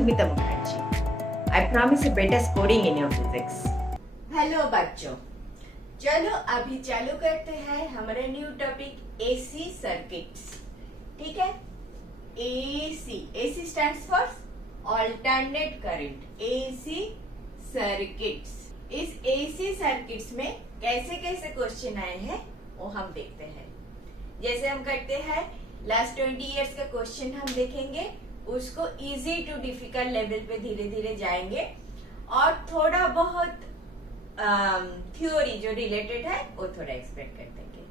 Madhumita Mukherjee. I promise you better scoring in your physics. Hello बच्चों, चलो अभी चालू करते हैं हमारा न्यू टॉपिक एसी सर्किट्स। ठीक है, AC stands for alternate current. AC circuits, इस एसी सर्किट्स में कैसे कैसे क्वेश्चन आए हैं वो हम देखते हैं। जैसे हम करते हैं लास्ट 20 इयर्स का क्वेश्चन हम देखेंगे, उसको इजी टू डिफिकल्ट लेवल पे धीरे धीरे जाएंगे और थोड़ा बहुत थ्योरी जो रिलेटेड है वो थोड़ा एक्सप्लेन कर देंगे।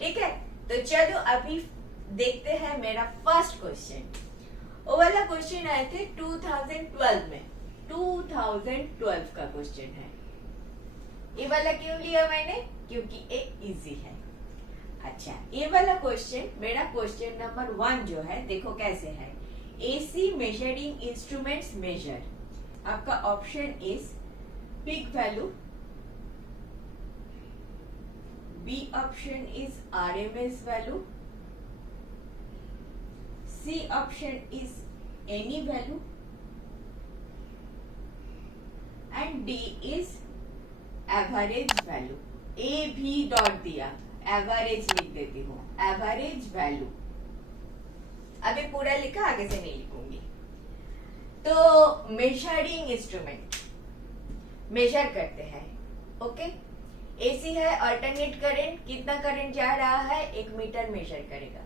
ठीक है, तो चलो अभी देखते हैं मेरा फर्स्ट क्वेश्चन। वो वाला क्वेश्चन आए थे 2012 में, 2012 का क्वेश्चन है। ये वाला क्यों लिया मैंने? क्योंकि ये इजी है। अच्छा, ये वाला क्वेश्चन मेरा क्वेश्चन नंबर 1 जो है, देखो कैसे है। एसी मेजरिंग इंस्ट्रूमेंट्स मेजर, आपका option is peak value, B option is RMS value, C option is any value and D is average value. A भी डॉट दिया, एवरेज लिख देती हूँ, एवरेज वैल्यू। अभी पूरा लिखा, आगे से नहीं लिखूंगी। तो मेजरिंग इंस्ट्रूमेंट मेजर करते हैं। ओके, एसी है, अल्टरनेट करंट, कितना करंट जा रहा है 1 मीटर मेजर करेगा।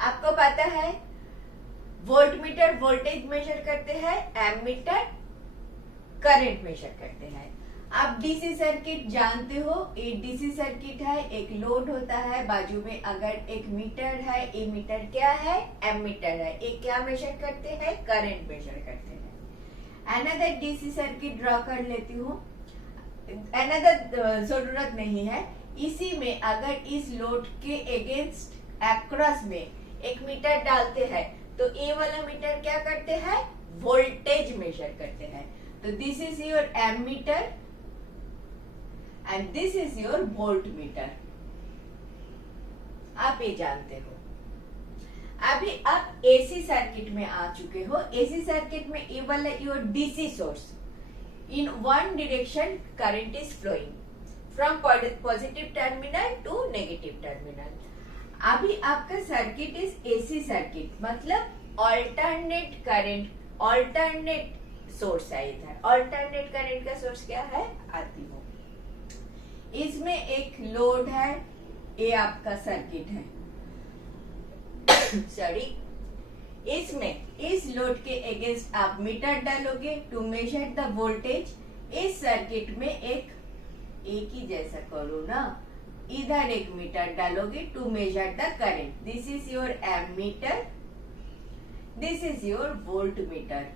आपको पता है वोल्टमीटर वोल्टेज मेजर करते हैं, एमीटर करंट मेजर करते हैं। आप डीसी सर्किट जानते हो, एक डीसी सर्किट है, एक लोड होता है बाजू में, अगर एक मीटर है, ए मीटर क्या है, एमीटर है, एक क्या मेजर करते हैं, करंट मेजर करते हैं। अनदर डीसी सर्किट ड्रॉ कर लेती हूँ, अनदर जरूरत नहीं है। इसी में अगर इस लोड के अगेंस्ट अक्रॉस में 1 मीटर डालते हैं तो ए वाला मीटर क्या करते हैं, वोल्टेज मेजर करते हैं। तो this is your ammeter and this is your voltmeter. आप ये जानते हो। अभी आप एसी सर्किट में आ चुके हो। एसी सर्किट में ये वाला your DC source, in one direction current is flowing from positive terminal to negative terminal. अभी आपका सर्किट इज एसी सर्किट, मतलब अल्टरनेट करंट, अल्टरनेट सोर्स है इधर। अल्टरनेट करंट का सोर्स क्या है, आती हूँ। इसमें एक लोड है, ये आपका सर्किट है सॉरी। इसमें इस लोड के अगेंस्ट आप मीटर डालोगे टू मेजर द वोल्टेज। इस सर्किट में एक ही जैसा करो ना, इधर एक मीटर डालोगे to measure the current. This is your ammeter, this is your voltmeter.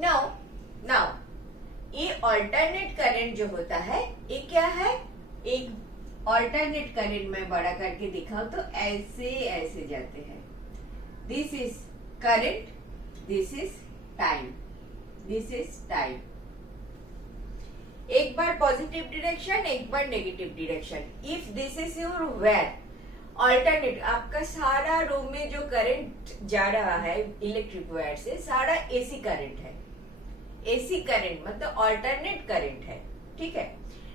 Now ये अल्टरनेट करंट जो होता है, ये क्या है, एक अल्टरनेट करंट में बड़ा करके दिखाओ तो ऐसे ऐसे जाते हैं। This is current, this is time, this is time. एक बार पॉजिटिव डायरेक्शन, एक बार negative direction. If this is your wire, alternate, आपका सारा रूम में जो करंट जा रहा है इलेक्ट्रिक वायर से, सारा एसी करंट है। एसी करंट मतलब अल्टरनेट करंट है। ठीक है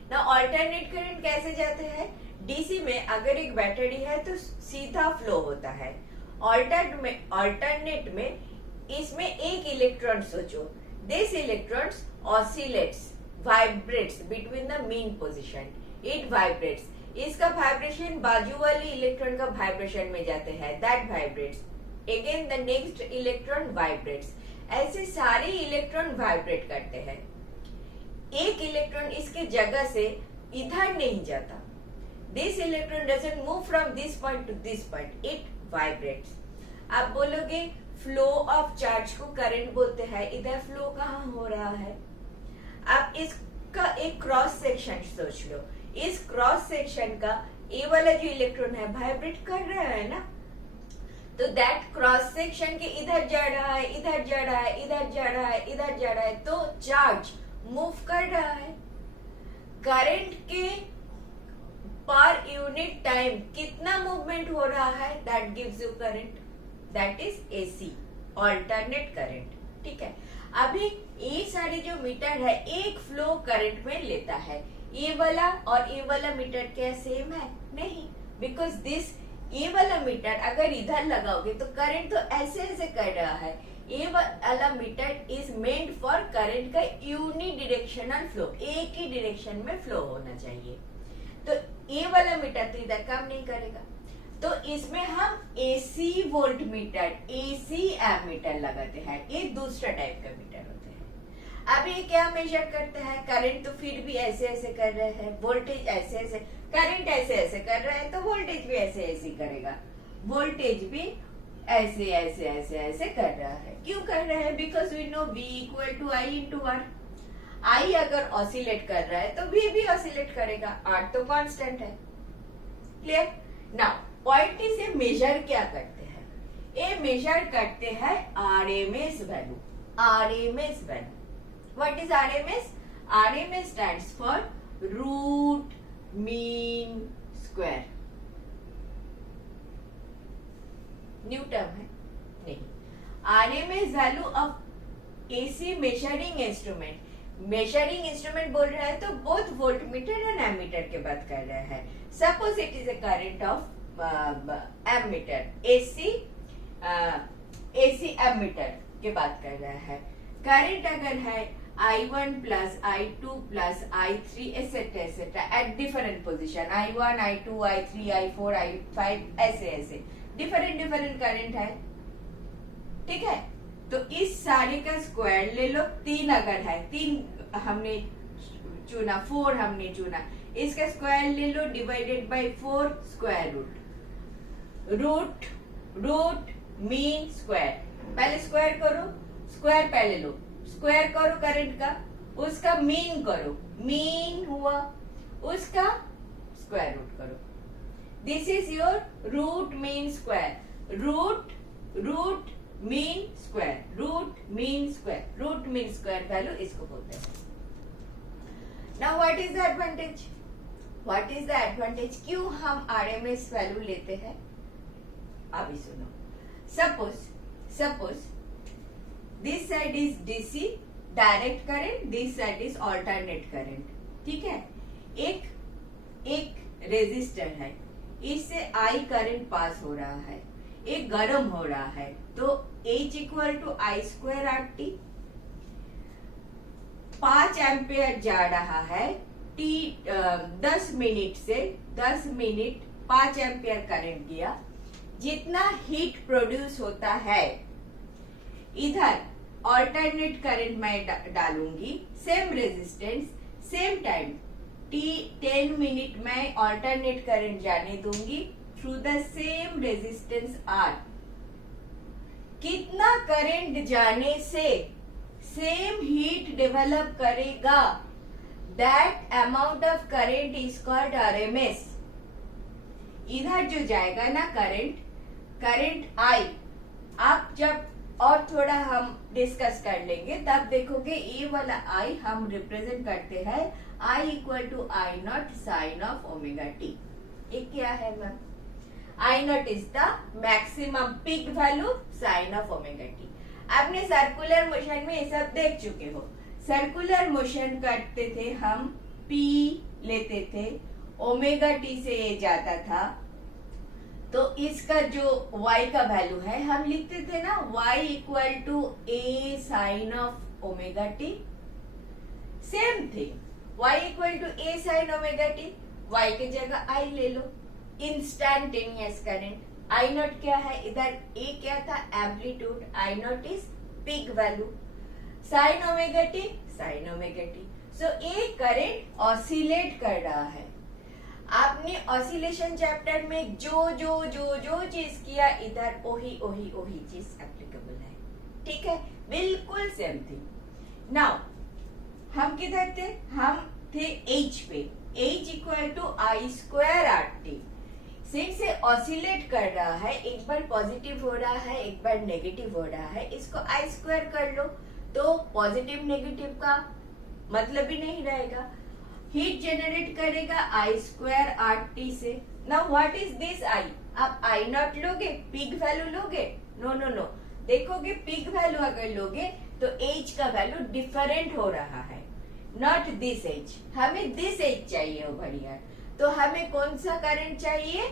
ना, अल्टरनेट करंट कैसे जाते हैं, डीसी में अगर एक बैटरी है तो सीधा फ्लो होता है। अल्टरनेट में इसमें एक इलेक्ट्रॉन सोचो, this electrons oscillates, vibrates between the mean position, it vibrates. इसका वाइब्रेशन बाजू वाली इलेक्ट्रॉन का वाइब्रेशन में जाते हैं, that vibrates again the next electron vibrates. ऐसे सारे इलेक्ट्रॉन वाइब्रेट करते हैं। एक इलेक्ट्रॉन इसके जगह से इधर नहीं जाता। This electron doesn't move from this point two this point, it vibrates. आप बोलोगे फ्लो ऑफ चार्ज को करंट बोलते हैं, इधर फ्लो कहाँ हो रहा है? आप इसका एक क्रॉस सेक्शन सोच लो, इस क्रॉस सेक्शन का ए वाला जो इलेक्ट्रॉन है वाइब्रेट कर रहा है ना, तो दैट क्रॉस सेक्शन के इधर जा रहा है, इधर जा रहा है, इधर जा रहा है, इधर जा रहा है, तो चार्ज मूव कर रहा है। करंट के पर यूनिट टाइम कितना मूवमेंट हो रहा है, that gives you current, that is AC. Alternate current. ठीक है, अभी ये सारे जो मीटर है एक फ्लो करंट में लेता है। ये वाला और ये वाला मीटर क्या सेम है? नहीं, बिकॉज दिस ये वाला मीटर अगर इधर लगाओगे तो करंट तो ऐसे ऐसे कर रहा है। ये वाला meter is meant for current का यूनिडिरेक्शनल फ्लो, एक ही डायरेक्शन में फ्लो होना चाहिए। तो ये वाला मीटर तो इधर काम नहीं करेगा, तो इसमें हम AC voltmeter, AC ammeter लगाते हैं। ये दूसरा टाइप का मीटर होते हैं। अब ये क्या मेजर करते हैं? करंट तो फिर भी ऐसे ऐसे कर रहे हैं, वोल्टेज ऐसे ऐसे, करंट ऐसे ऐसे कर रहा है तो वोल्टेज भी ऐसे ऐसे करेगा, वोल्टेज भी ऐसे ऐसे ऐसे ऐसे कर रहा है। क्यों कर रहा है? Because we know V equal to I into R। I अगर ऑसिलेट कर रहा है तो V भी ऑसिलेट करेगा, R तो कांस्टेंट है। क्लियर? नाउ पॉइंट इज ये मेजर क्या करते हैं? ये मेजर करते हैं RMS value. RMS value, what is RMS? RMS stands for root mean square. New term है? नहीं। RMS value of AC measuring instrument. Measuring instrument बोल रहा है तो बोथ वोल्टमीटर एंड एमीटर के बात कर रहा है। Suppose it is a current of ammeter, AC ammeter के बात कर रहा है। करंट अगर है I1 plus I2 plus I3 etcetera etcetera at different position, I1, I2, I3, I4, I5 ऐसे ऐसे डिफरेंट डिफरेंट करंट है। ठीक है, तो इस सारे का स्क्वायर ले लो। 3 अगर है, 3 हमने चुना, 4 हमने चुना, इसका स्क्वायर ले लो divided by 4 square root. Root mean square, पहले स्क्वायर करो, स्क्वायर पहले लो, स्क्वायर करो करंट का, उसका मीन करो, मीन हुआ, उसका स्क्वायर रूट करो। This is your root mean square. Root mean square, root mean square, root mean square value इसको बोलते हैं। Now what is the advantage? What is the advantage? क्यों हम RMS वैल्यू लेते हैं? अभी सुनो। Suppose this side is DC direct current, this side is alternate current. ठीक है, एक रेजिस्टर है, इससे I करंट पास हो रहा है, एक गर्म हो रहा है, तो H equal to I square RT। 5 ampere जा रहा है, 10 मिनट से 10 मिनट 5 एम्पियर करंट गया। जितना हीट प्रोड्यूस होता है इधर ऑल्टरनेट करंट मैं डालूंगी, same resistance, same time 10 minute में ऑल्टरनेट करंट जाने दूंगी through the same resistance R। कितना करंट जाने से सेम हीट डेवलप करेगा, that amount of current is called RMS। इधर जो जाएगा ना करंट I, आप जब और थोड़ा हम डिस्कस कर लेंगे तब देखोगे ये वाला I हम रिप्रेजेंट करते हैं I equal to I naught sine of omega T. ये क्या है ma'am? I naught is the maximum peak value sine of omega T. आपने सर्कुलर मोशन में ये सब देख चुके हो। सर्कुलर मोशन करते थे हम, P लेते थे, ओमेगा टी से ये जाता था, तो इसका जो y का वैल्यू है हम लिखते थे ना y equal to a sine of omega t. Same thing, y equal to a sine omega t, y की जगह I ले लो। इंस्टैन्टेनियस करंट I नॉट क्या है? इधर a क्या था? Amplitude. I naught is peak value, sine omega t, sine omega t. So ये करंट ऑसिलेट कर रहा है। आपने ऑसिलेशन चैप्टर में जो जो जो जो चीज किया इधर वही चीज एप्लीकेबल है। ठीक है, बिल्कुल सेम थिंग। नाउ हम किधर थे? हम थे H पे। H equal to I square RT। Since से ऑसिलेट कर रहा है, एक बार पॉजिटिव हो रहा है, एक बार नेगेटिव हो रहा है, इसको I स्क्वायर कर लो तो पॉजिटिव नेगेटिव का मतलब ही नहीं रहेगा। हीट जनरेट करेगा I स्क्वायर RT से। Now what is this I? आप I नॉट लोगे, पीक वैल्यू लोगे? नो नो नो, देखोगे पीक वैल्यू अगर लोगे तो एज का वैल्यू डिफरेंट हो रहा है, नॉट दिस एज। हमें दिस एज चाहिए ओवर हियर, तो हमें कौन सा करंट चाहिए?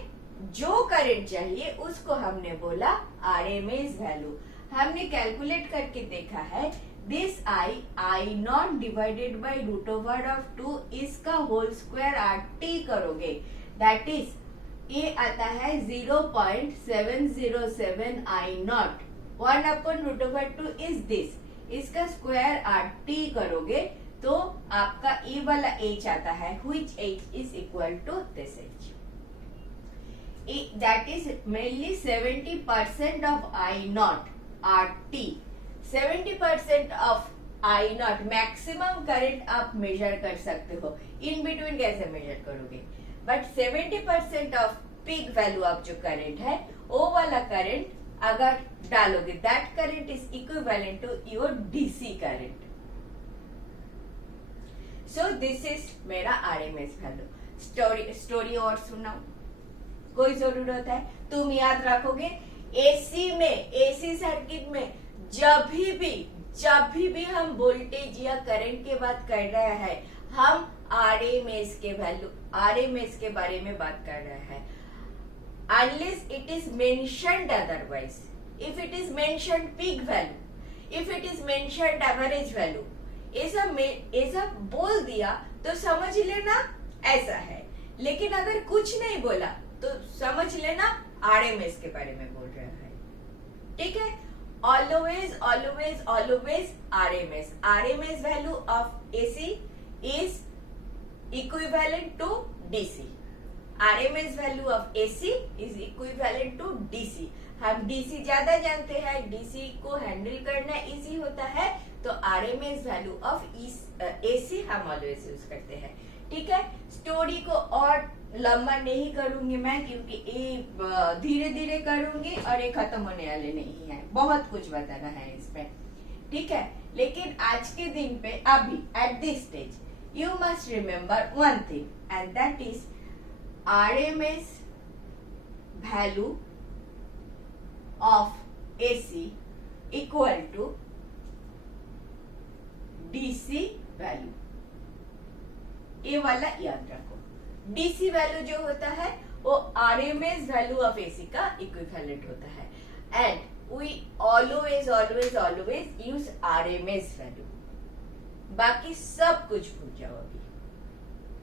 जो करंट चाहिए उसको हमने बोला आरएमएस वैल्यू। हमने कैलकुलेट करके देखा है, this i naught divided by root over of 2 इसका होल स्क्वायर RT करोगे, दैट इज ये आता है 0.707 i naught, 1 upon root over 2 is this, इसका स्क्वायर RT करोगे तो आपका ए वाला एच आता है, which h is equal to this h. That is mainly 70% of I naught RT. 70% of I naught maximum current आप मेजर कर सकते हो, इन बिटवीन कैसे मेजर करोगे? But 70% of peak value of जो करंट है वो वाला करंट अगर डालोगे, that current is equivalent to your DC current. So this is मेरा आरएमएस वैल्यू। स्टोरी और सुनाओ, कोई जरूरत है? तुम याद रखोगे एसी में, एसी सर्किट में जब भी हम वोल्टेज या करंट की बात कर रहे हैं, हम आरएमएस के वैल्यू, आरएमएस के बारे में बात कर रहे हैं। Unless it is mentioned otherwise, if it is mentioned peak value, if it is mentioned average value, ऐसा बोल दिया तो समझ लेना ऐसा है, लेकिन अगर कुछ नहीं बोला तो समझ लेना आरएमएस के बारे में बोल रहा है। ठीक है, always always always RMS. RMS value of AC is equivalent to DC. RMS value of AC is equivalent to DC। हम DC ज्यादा जानते हैं, DC को हैंडल करना इजी होता है, तो RMS वैल्यू ऑफ AC हम ऑलवेज यूज करते हैं। ठीक है, स्टोरी को और लंबा नहीं करूंगी मैं, क्योंकि ये धीरे धीरे करूंगी और ये खत्म होने वाले नहीं है, बहुत कुछ बताना है इसमें। ठीक है, लेकिन आज के दिन पे अभी at this stage you must remember one thing, and that is RMS value of AC equal to DC value। ये वाला याद रखो, DC वैल्यू जो होता है वो RMS वैल्यू ऑफ AC का इक्विवेलेंट होता है, and we always always always use RMS value. बाकी सब कुछ भूल जाओ अभी।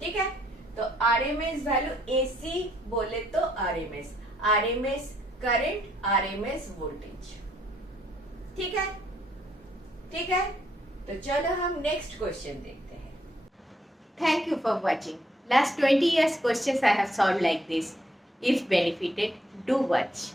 ठीक है, तो आरएमएस वैल्यू एसी बोले तो आरएमएस करंट, आरएमएस वोल्टेज। ठीक है, ठीक है, तो चलो हम नेक्स्ट क्वेश्चन देखते हैं। Thank you for watching. Last 20 years questions I have solved like this. If benefited, do watch.